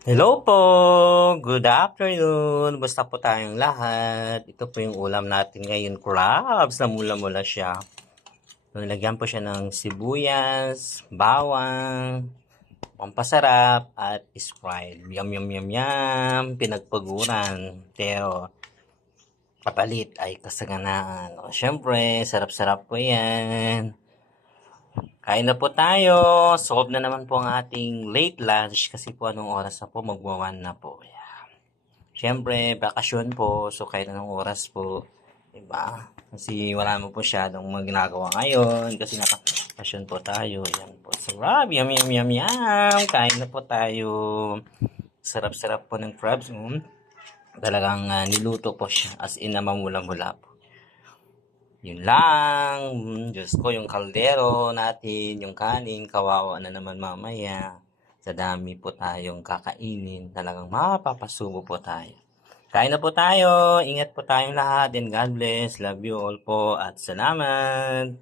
Hello po! Good afternoon! Basta po tayong lahat. Ito po yung ulam natin ngayon, crabs. Namula-mula siya. Nilagyan po siya ng sibuyas, bawang, pampasarap, at Sprite. Yum, yum, yum, yum. Pinagpaguran. Pero, kapalit ay kasaganaan. O, syempre, sarap-sarap po yan. Kain na po tayo. Solve na naman po ang ating late lunch kasi po anong oras na po? Magwa-1 na po. Siyempre, bakasyon po. So, kahit anong oras po. Diba? Kasi wala mo po masyadong ginagawa ngayon. Kasi nakabakasyon po tayo. Yan po. Sarap. Yum, yum, yum, yum. Kain na po tayo. Sarap-sarap po ng crabs. Talagang niluto po siya. As in na mamula-mula po. Yun lang. Diyos ko, yung kaldero natin, yung kanin, kawawa na naman mamaya. Sa dami po tayong kakainin, talagang mapapasubo po tayo. Kain na po tayo. Ingat po tayong lahat and God bless. Love you all po at salamat.